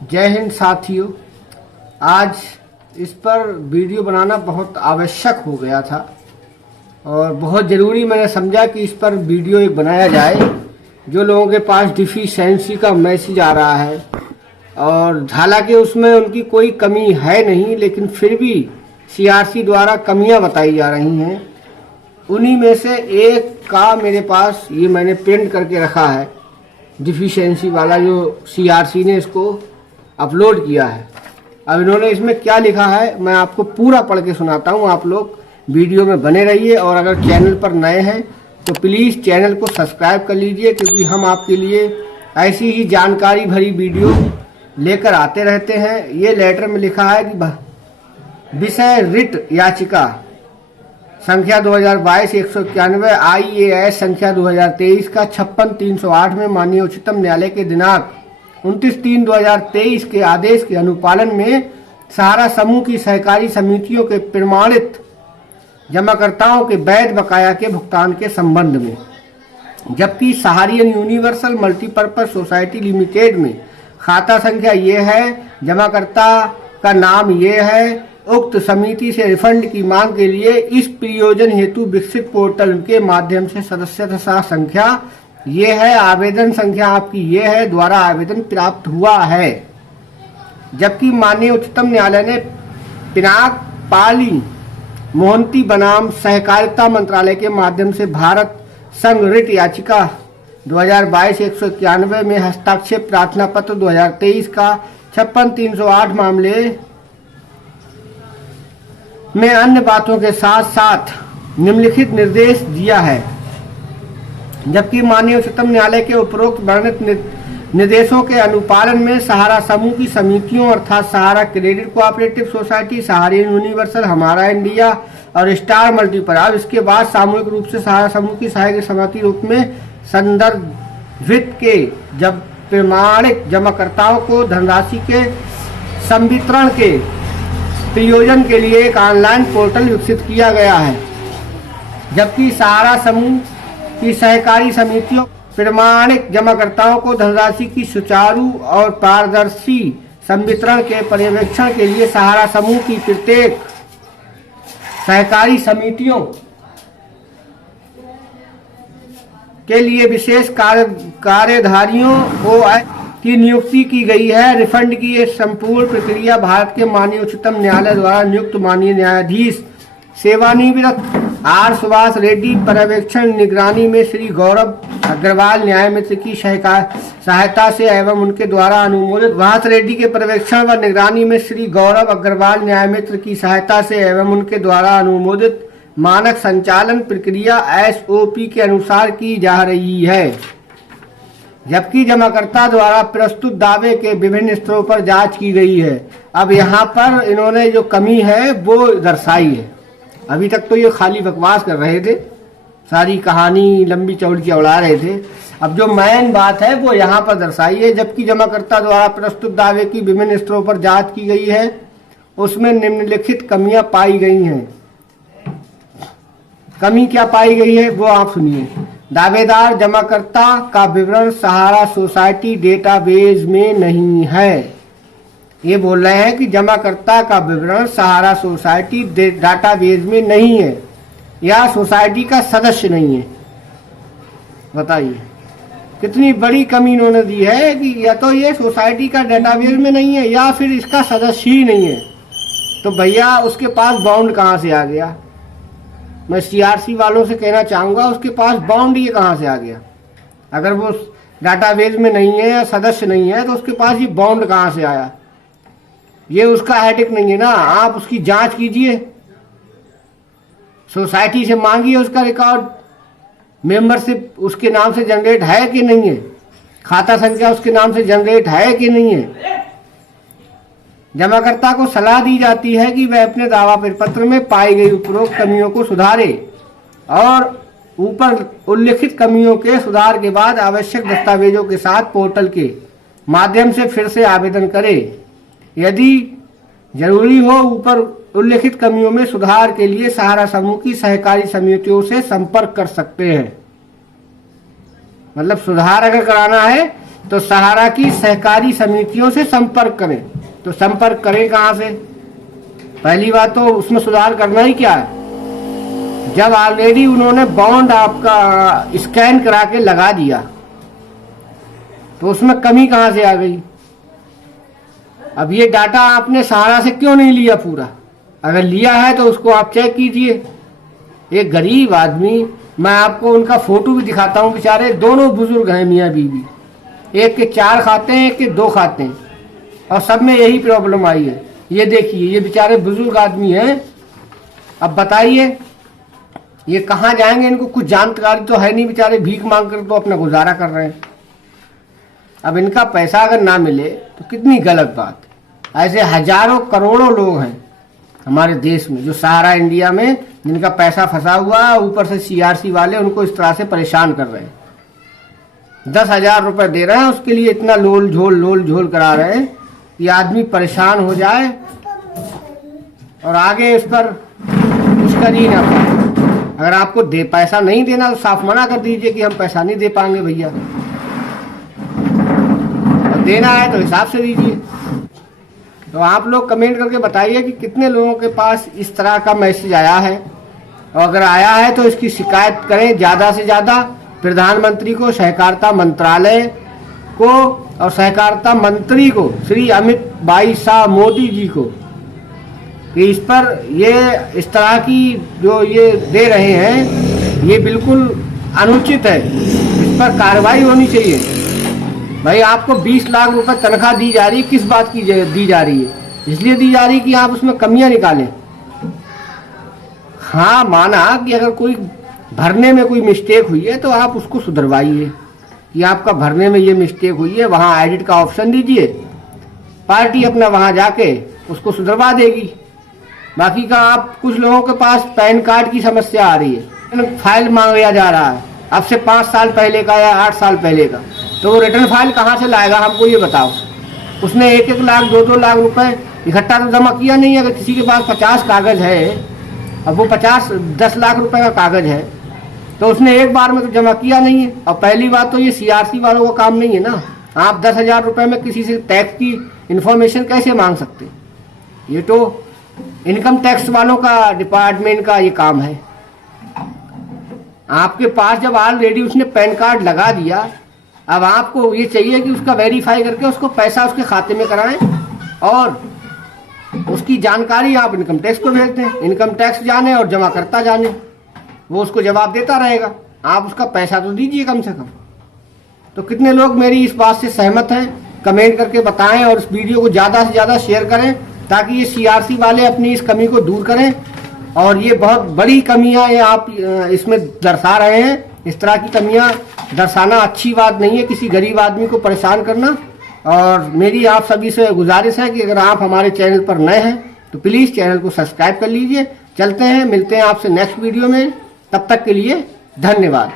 जय हिंद साथियों। आज इस पर वीडियो बनाना बहुत आवश्यक हो गया था और बहुत ज़रूरी मैंने समझा कि इस पर वीडियो एक बनाया जाए। जो लोगों के पास डिफिशेंसी का मैसेज आ रहा है और हालांकि उसमें उनकी कोई कमी है नहीं, लेकिन फिर भी सीआरसी द्वारा कमियां बताई जा रही हैं। उन्हीं में से एक का मेरे पास ये मैंने प्रिंट करके रखा है, डिफिशेंसी वाला, जो सीआरसी ने इसको अपलोड किया है। अब इन्होंने इसमें क्या लिखा है मैं आपको पूरा पढ़ के सुनाता हूँ। आप लोग वीडियो में बने रहिए और अगर चैनल पर नए हैं तो प्लीज़ चैनल को सब्सक्राइब कर लीजिए, क्योंकि हम आपके लिए ऐसी ही जानकारी भरी वीडियो लेकर आते रहते हैं। ये लेटर में लिखा है कि विषय रिट याचिका संख्या 2022-191 IAS संख्या 2023 का 56-308 में माननीय उच्चतम न्यायालय के दिनांक 29/3/2023 के आदेश के अनुपालन में सहारा समूह की सहकारी समितियों के प्रमाणित जमाकर्ताओं के वैध बकाया के भुगतान के संबंध में, जबकि सहारियन यूनिवर्सल मल्टीपर्पज सोसाइटी लिमिटेड में खाता संख्या ये है, जमाकर्ता का नाम ये है, उक्त समिति से रिफंड की मांग के लिए इस प्रयोजन हेतु विकसित पोर्टल के माध्यम से सदस्यता संख्या ये है, आवेदन संख्या आपकी ये है, द्वारा आवेदन प्राप्त हुआ है। जबकि माननीय उच्चतम न्यायालय ने पिनाक पाली मोहंती बनाम सहकारिता मंत्रालय के माध्यम से भारत संघ रिट याचिका 2022-191 में हस्ताक्षेप प्रार्थना पत्र 2023 का 56-308 मामले में अन्य बातों के साथ साथ निम्नलिखित निर्देश दिया है। जबकि माननीय उच्चतम न्यायालय के उपरोक्त वर्णित निर्देशों के अनुपालन में सहारा समूह की समितियों अर्थात सहारा क्रेडिट कोऑपरेटिव सोसाइटी, सहारियन यूनिवर्सल, हमारा इंडिया और स्टार मल्टीपर, अब इसके बाद सामूहिक रूप से सहारा समूह की सहायक समिति रूप में संदर्भित के जब प्रमाणिक जमाकर्ताओं को धनराशि के संवितरण के प्रयोजन के लिए एक ऑनलाइन पोर्टल विकसित किया गया है। जबकि सहारा समूह की सहकारी समितियों प्रमाणिक जमाकर्ताओं को धनराशि की सुचारू और पारदर्शी संवितरण के पर्यवेक्षण के लिए सहारा समूह की प्रत्येक सहकारी समितियों के लिए विशेष कार्यधारियों को की नियुक्ति की गई है। रिफंड की ये संपूर्ण प्रक्रिया भारत के माननीय उच्चतम न्यायालय द्वारा नियुक्त माननीय न्यायाधीश सेवानिवृत्त आर सुभाष रेड्डी पर्यवेक्षण निगरानी में श्री गौरव अग्रवाल न्याय मित्र की सहायता से एवं उनके द्वारा अनुमोदित सुभाष रेड्डी के पर्यवेक्षण व निगरानी में श्री गौरव अग्रवाल न्याय मित्र की सहायता से एवं उनके द्वारा अनुमोदित मानक संचालन प्रक्रिया SOP के अनुसार की जा रही है। जबकि जमाकर्ता द्वारा प्रस्तुत दावे के विभिन्न स्तरों पर जांच की गई है। अब यहाँ पर इन्होंने जो कमी है वो दर्शाई है। अभी तक तो ये खाली बकवास कर रहे थे, सारी कहानी लंबी चौड़ी चौड़ा रहे थे। अब जो मेन बात है वो यहाँ पर दर्शाई है। जबकि जमाकर्ता द्वारा प्रस्तुत दावे की विभिन्न स्तरों पर जांच की गई है, उसमें निम्नलिखित कमियां पाई गई हैं। कमी क्या पाई गई है वो आप सुनिए। दावेदार जमाकर्ता का विवरण सहारा सोसाइटी डेटाबेस में नहीं है। ये बोल रहे हैं कि जमाकर्ता का विवरण सहारा सोसाइटी डेटाबेस में नहीं है या सोसाइटी का सदस्य नहीं है। बताइए कितनी बड़ी कमी इन्होंने दी है कि या तो ये सोसाइटी का डेटाबेस में नहीं है या फिर इसका सदस्य ही नहीं है। तो भैया उसके पास बाउंड कहाँ से आ गया? मैं सीआरसी वालों से कहना चाहूँगा उसके पास बाउंड ये कहाँ से आ गया? अगर वो डेटाबेस में नहीं है या सदस्य नहीं है तो उसके पास ये बाउंड कहाँ से आया? ये उसका हेडिक नहीं है ना। आप उसकी जांच कीजिए, सोसाइटी से मांगिए उसका रिकॉर्ड, मेंबरशिप उसके नाम से जनरेट है कि नहीं है, खाता संख्या उसके नाम से जनरेट है कि नहीं है। जमाकर्ता को सलाह दी जाती है कि वह अपने दावा पत्र में पाई गई उपरोक्त कमियों को सुधारे और ऊपर उल्लिखित कमियों के सुधार के बाद आवश्यक दस्तावेजों के साथ पोर्टल के माध्यम से फिर से आवेदन करे। यदि जरूरी हो ऊपर उल्लिखित कमियों में सुधार के लिए सहारा समूह की सहकारी समितियों से संपर्क कर सकते हैं। मतलब सुधार अगर कराना है तो सहारा की सहकारी समितियों से संपर्क करें। तो संपर्क करें कहाँ से? पहली बात तो उसमें सुधार करना ही क्या है, जब ऑलरेडी उन्होंने बॉन्ड आपका स्कैन करा के लगा दिया तो उसमें कमी कहाँ से आ गई? अब ये डाटा आपने सहारा से क्यों नहीं लिया पूरा? अगर लिया है तो उसको आप चेक कीजिए। एक गरीब आदमी, मैं आपको उनका फोटो भी दिखाता हूँ, बेचारे दोनों बुजुर्ग हैं मियाँ बीवी, एक के 4 खाते हैं, एक के 2 खाते हैं, और सब में यही प्रॉब्लम आई है। ये देखिए, ये बेचारे बुजुर्ग आदमी हैं। अब बताइए ये कहाँ जाएंगे? इनको कुछ जानकारी तो है नहीं, बेचारे भीख मांग कर तो अपना गुजारा कर रहे हैं। अब इनका पैसा अगर ना मिले तो कितनी गलत बात है। ऐसे हजारों करोड़ों लोग हैं हमारे देश में जो सहारा इंडिया में जिनका पैसा फंसा हुआ है, ऊपर से सीआरसी वाले उनको इस तरह से परेशान कर रहे हैं। 10,000 रुपए दे रहे हैं, उसके लिए इतना लोल झोल करा रहे हैं कि आदमी परेशान हो जाए और आगे इस पर कुछ कर ही ना पाए। अगर आपको पैसा नहीं देना तो साफ मना कर दीजिए कि हम पैसा नहीं दे पाएंगे भैया, और देना है तो हिसाब से दीजिए। तो आप लोग कमेंट करके बताइए कि कितने लोगों के पास इस तरह का मैसेज आया है, और अगर आया है तो इसकी शिकायत करें ज़्यादा से ज़्यादा प्रधानमंत्री को, सहकारिता मंत्रालय को और सहकारिता मंत्री को, श्री अमित भाई शाह मोदी जी को, कि इस पर ये इस तरह की जो ये दे रहे हैं ये बिल्कुल अनुचित है, इस पर कार्रवाई होनी चाहिए। भाई आपको 20 लाख रुपए तनख्वाह दी जा रही है, किस बात की दी जा रही है? इसलिए दी जा रही है कि आप उसमें कमियां निकालें। हाँ, माना कि अगर कोई भरने में कोई मिस्टेक हुई है तो आप उसको सुधरवाइए कि आपका भरने में ये मिस्टेक हुई है, वहाँ एडिट का ऑप्शन दीजिए, पार्टी अपना वहाँ जाके उसको सुधरवा देगी। बाकी का आप कुछ लोगों के पास पैन कार्ड की समस्या आ रही है, फाइल मांगा जा रहा है अब से 5 साल पहले का या 8 साल पहले का, तो वो रिटर्न फाइल कहाँ से लाएगा? हमको ये बताओ। उसने 1-1 लाख 2-2 लाख रुपए इकट्ठा तो जमा किया नहीं। अगर किसी के पास 50 कागज है, अब वो 10 लाख रुपए का कागज है, तो उसने एक बार में तो जमा किया नहीं है। और पहली बात तो ये सीआरसी वालों का काम नहीं है ना, आप 10,000 रुपए में किसी से टैक्स की इंफॉर्मेशन कैसे मांग सकते? ये तो इनकम टैक्स वालों का डिपार्टमेंट का ये काम है। आपके पास जब ऑलरेडी उसने पैन कार्ड लगा दिया, अब आपको ये चाहिए कि उसका वेरीफाई करके उसको पैसा उसके खाते में कराएं और उसकी जानकारी आप इनकम टैक्स को भेज दें। इनकम टैक्स जाने और जमा करता जाने, वो उसको जवाब देता रहेगा, आप उसका पैसा तो दीजिए कम से कम। तो कितने लोग मेरी इस बात से सहमत हैं? कमेंट करके बताएं और इस वीडियो को ज़्यादा से ज़्यादा शेयर करें ताकि ये सीआरसी वाले अपनी इस कमी को दूर करें। और ये बहुत बड़ी कमियां ये आप इसमें दर्शा रहे हैं। इस तरह की कमियां दर्शाना अच्छी बात नहीं है, किसी गरीब आदमी को परेशान करना। और मेरी आप सभी से गुजारिश है कि अगर आप हमारे चैनल पर नए हैं तो प्लीज़ चैनल को सब्सक्राइब कर लीजिए। चलते हैं, मिलते हैं आपसे नेक्स्ट वीडियो में, तब तक के लिए धन्यवाद।